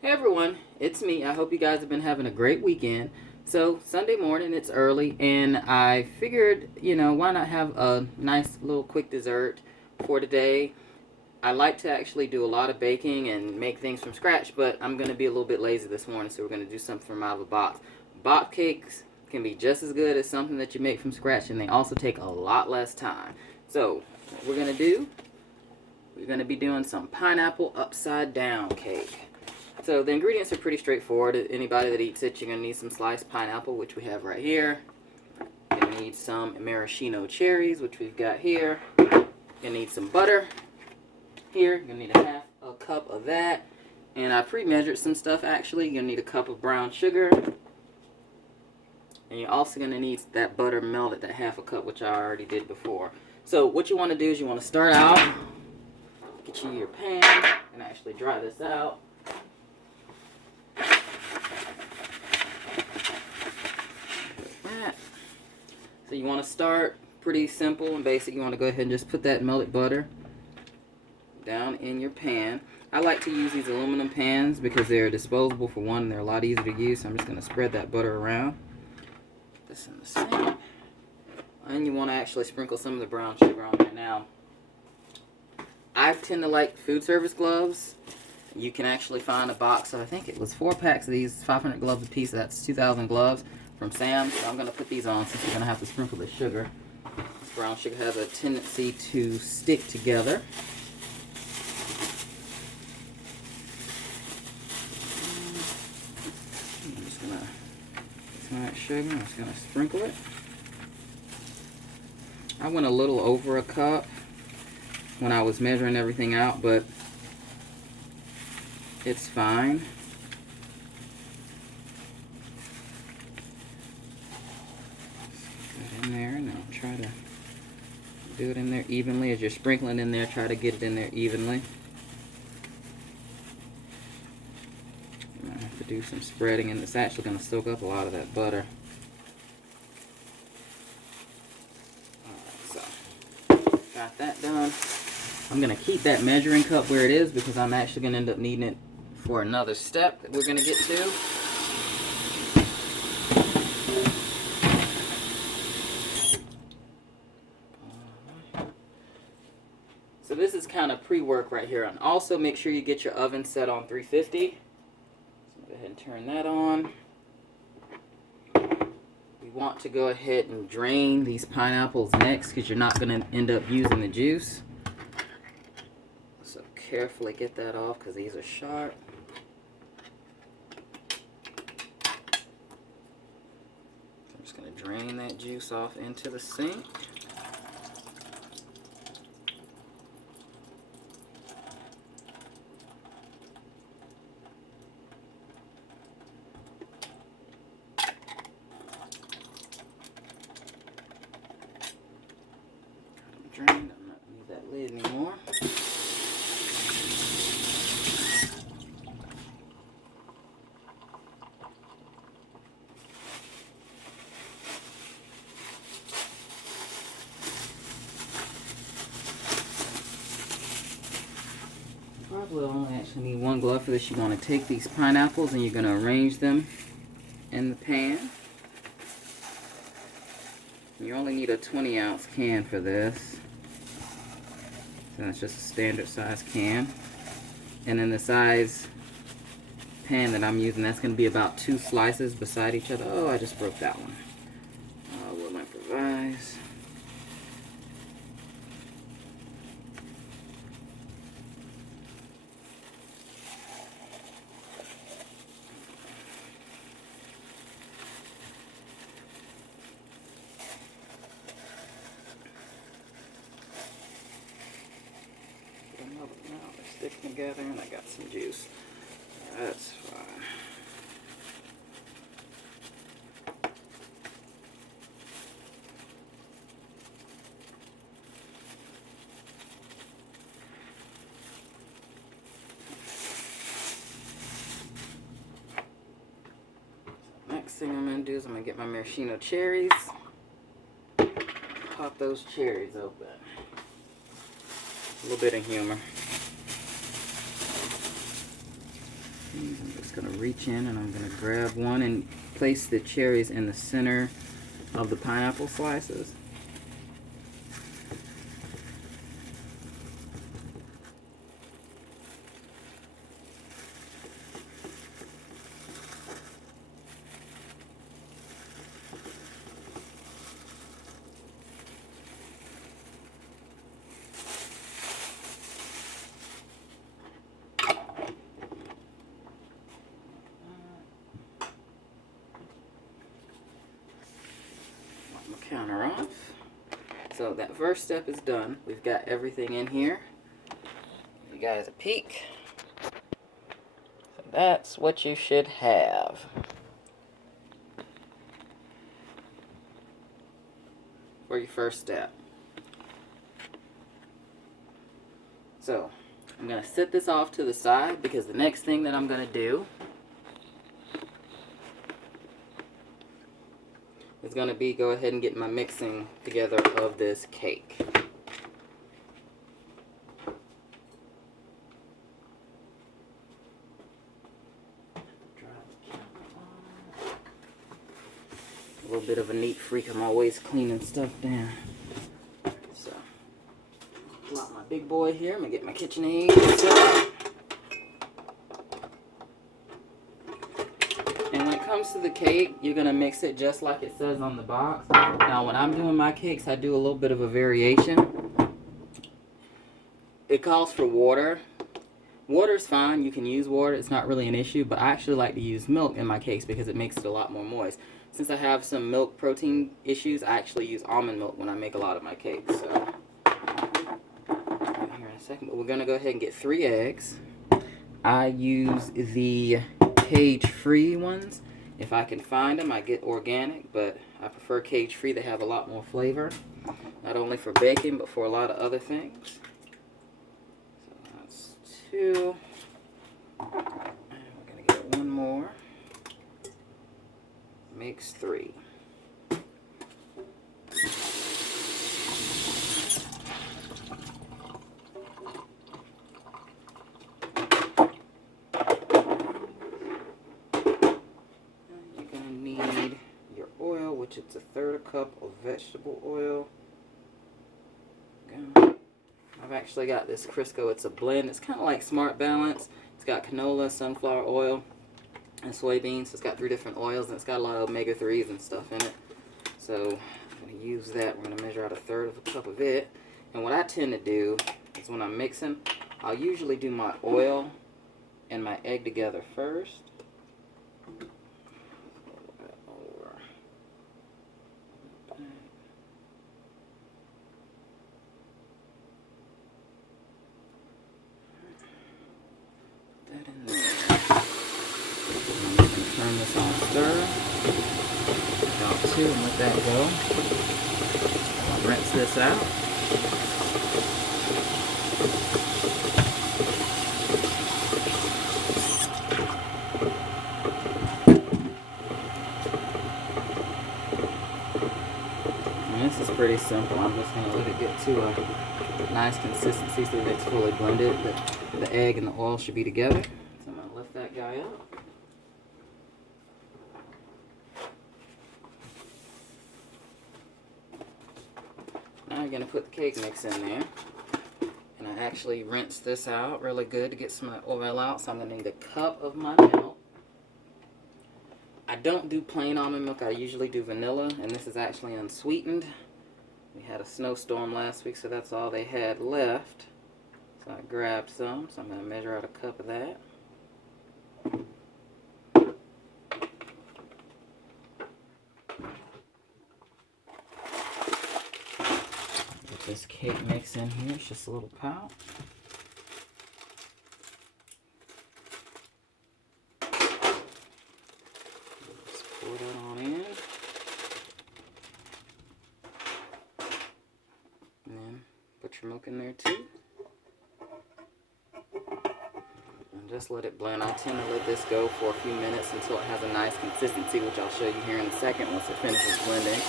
Hey everyone, it's me. I hope you guys have been having a great weekend. So, Sunday morning, it's early, and I figured, why not have a nice little quick dessert for today? I like to actually do a lot of baking and make things from scratch, but I'm going to be a little bit lazy this morning, so we're going to do something from out of a box. Box cakes can be just as good as something that you make from scratch, and they also take a lot less time. So, what we're going to be doing some pineapple upside down cake. So the ingredients are pretty straightforward. Anybody that eats it, you're going to need some sliced pineapple, which we have right here. You're going to need some maraschino cherries, which we've got here. You're going to need some butter here. You're going to need a half a cup of that. And I pre-measured some stuff actually. You're going to need a cup of brown sugar. And you're also going to need that butter melted, that half a cup, which I already did before. So what you want to do is you want to start out, get you your pan, and actually dry this out. So you want to start pretty simple and basic. You want to go ahead and just put that melted butter down in your pan. I like to use these aluminum pans because they're disposable for one and they're a lot easier to use. So I'm just going to spread that butter around. Put this in the sink. And you want to actually sprinkle some of the brown sugar on there. Now, I tend to like food service gloves. You can actually find a box of, I think it was 4 packs of these, 500 gloves a piece. That's 2,000 gloves from Sam's. So I'm going to put these on since you're going to have to sprinkle the sugar. This brown sugar has a tendency to stick together. I'm just going to get some of that sugar. I'm just going to sprinkle it. I went a little over a cup when I was measuring everything out, but it's fine. Put it in there. Now try to do it in there evenly. As you're sprinkling in there, try to get it in there evenly. You might have to do some spreading, and it's actually going to soak up a lot of that butter. Alright, so got that done. I'm going to keep that measuring cup where it is because I'm actually going to end up needing it for another step that we're going to get to. So this is kind of pre-work right here. And also make sure you get your oven set on 350. So go ahead and turn that on. We want to go ahead and drain these pineapples next because you're not going to end up using the juice. So carefully get that off because these are sharp. I'm just going to drain that juice off into the sink. Drained. I'm not going to use that lid anymore. Probably only actually need one glove for this. You want to take these pineapples and you're going to arrange them in the pan. You only need a 20-ounce can for this. So that's just a standard size can. And then the size pan that I'm using, that's going to be about 2 slices beside each other. Oh, I just broke that one. We'll improvise. Now they're sticking together and I got some juice. That's fine. So next thing I'm going to do is I'm going to get my maraschino cherries. Pop those cherries open. A little bit of humor. I'm just going to reach in and I'm going to grab one and place the cherries in the center of the pineapple slices. Counter off. So that first step is done. We've got everything in here. Give you guys a peek. So that's what you should have for your first step. So I'm going to set this off to the side because the next thing that I'm going to do is going to be go ahead and get my mixing together of this cake. A little bit of a neat freak. I'm always cleaning stuff down. So, pull out my big boy here. I'm going to get my KitchenAid set. Comes to the cake, you're going to mix it just like it says on the box. Now when I'm doing my cakes, I do a little bit of a variation. It calls for water. Water's fine, you can use water, it's not really an issue, but I actually like to use milk in my cakes because it makes it a lot more moist. Since I have some milk protein issues, I actually use almond milk when I make a lot of my cakes. So here in a second, but we're going to go ahead and get 3 eggs. I use the cage-free ones. If I can find them, I get organic, but I prefer cage-free. They have a lot more flavor, not only for baking, but for a lot of other things. So that's 2. And we're going to get 1 more. Makes 3. It's a 1/3 cup of vegetable oil. I've actually got this Crisco. It's a blend. It's kind of like Smart Balance. It's got canola, sunflower oil, and soybeans. It's got 3 different oils, and it's got a lot of omega-3s and stuff in it. So I'm going to use that. We're going to measure out 1/3 of a cup of it. And what I tend to do is when I'm mixing, I'll usually do my oil and my egg together first. Turn this on stir, about 2 and let that go. I'll rinse this out. And this is pretty simple. I'm just going to let it get to a nice consistency so that it's fully blended. The egg and the oil should be together. So I'm going to lift that guy up. Now you're going to put the cake mix in there. And I actually rinse this out really good to get some of the oil out. So I'm going to need 1 cup of my milk. I don't do plain almond milk. I usually do vanilla. And this is actually unsweetened. We had a snowstorm last week, so that's all they had left. So I grabbed some. So I'm going to measure out 1 cup of that. This cake mix in here. It's just a little pout. Just pour that on in. And then put your milk in there too. And just let it blend. I tend to let this go for a few minutes until it has a nice consistency, which I'll show you here in a second once it finishes blending.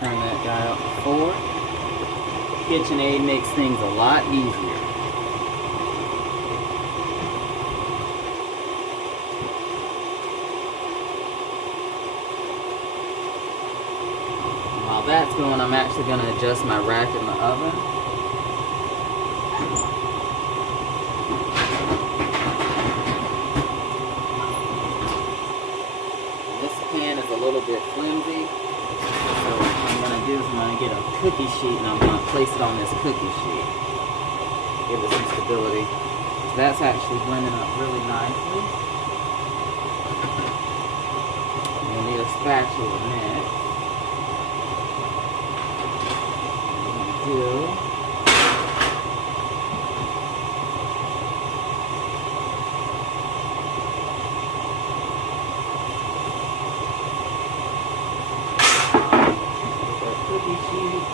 Turn that that guy up before. KitchenAid makes things a lot easier. While that's going, I'm actually going to adjust my rack in the oven. This pan is a little bit flimsy, so what I'm going to do is I'm going to get a cookie sheet and I'm going to place it on this cookie sheet. Give it some stability. So that's actually blending up really nicely. You'll need a spatula next. Do cookie sheet.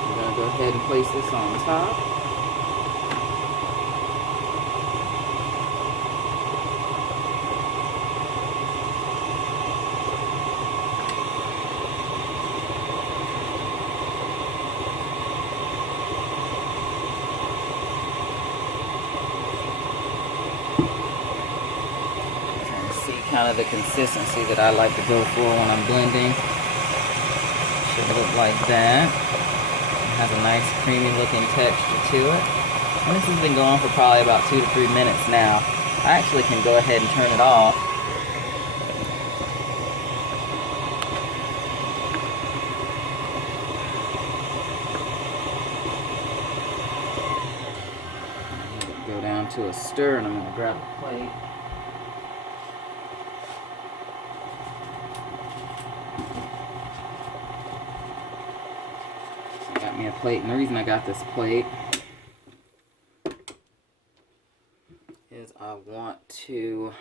I'm going to go ahead and place this on top. Kind of the consistency that I like to go for when I'm blending. Should look like that. It has a nice creamy looking texture to it. And this has been going for probably about 2 to 3 minutes now. I actually can go ahead and turn it off. Go down to a stir and I'm going to grab a plate. Got me a plate, and the reason I got this plate is I want to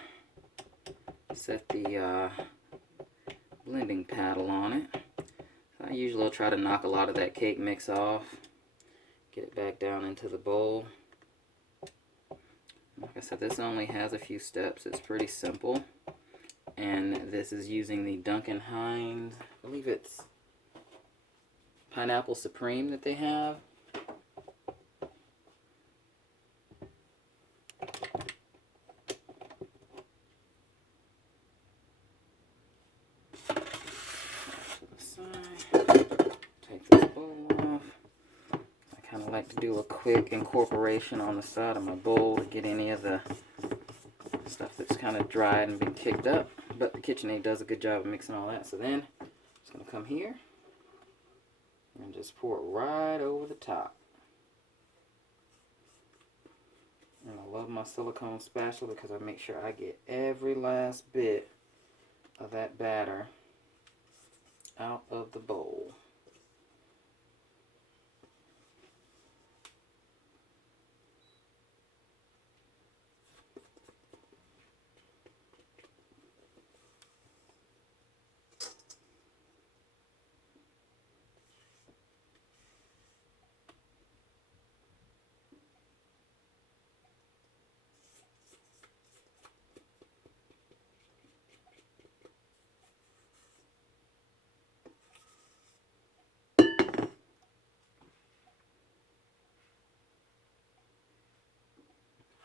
set the blending paddle on it. So I usually try to knock a lot of that cake mix off, get it back down into the bowl. Like I said, this only has a few steps. It's pretty simple, and this is using the Duncan Hines, I believe it's Pineapple Supreme that they have. To the side. Take this bowl off. I kind of like to do a quick incorporation on the side of my bowl to get any of the stuff that's kind of dried and been kicked up. But the KitchenAid does a good job of mixing all that. So then, I'm just going to come here and just pour it right over the top. And I love my silicone spatula because I make sure I get every last bit of that batter out of the bowl.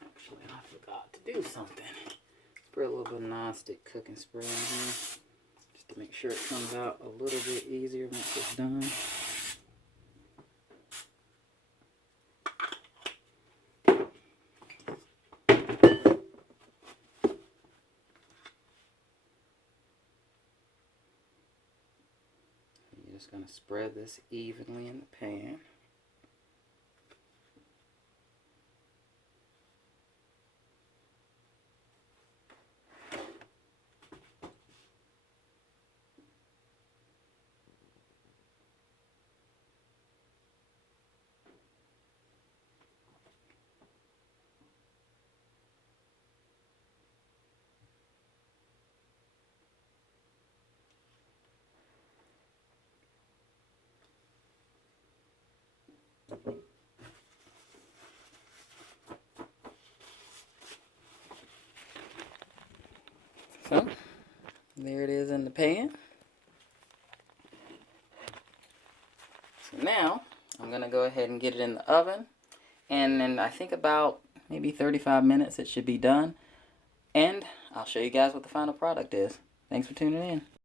Actually, I forgot to do something. Spray a little bit of non-stick cooking spray in here, just to make sure it comes out a little bit easier once it's done. You're just going to spread this evenly in the pan. So, there it is in the pan. So now I'm going to go ahead and get it in the oven. And in I think about maybe 35 minutes it should be done. And I'll show you guys what the final product is. Thanks for tuning in.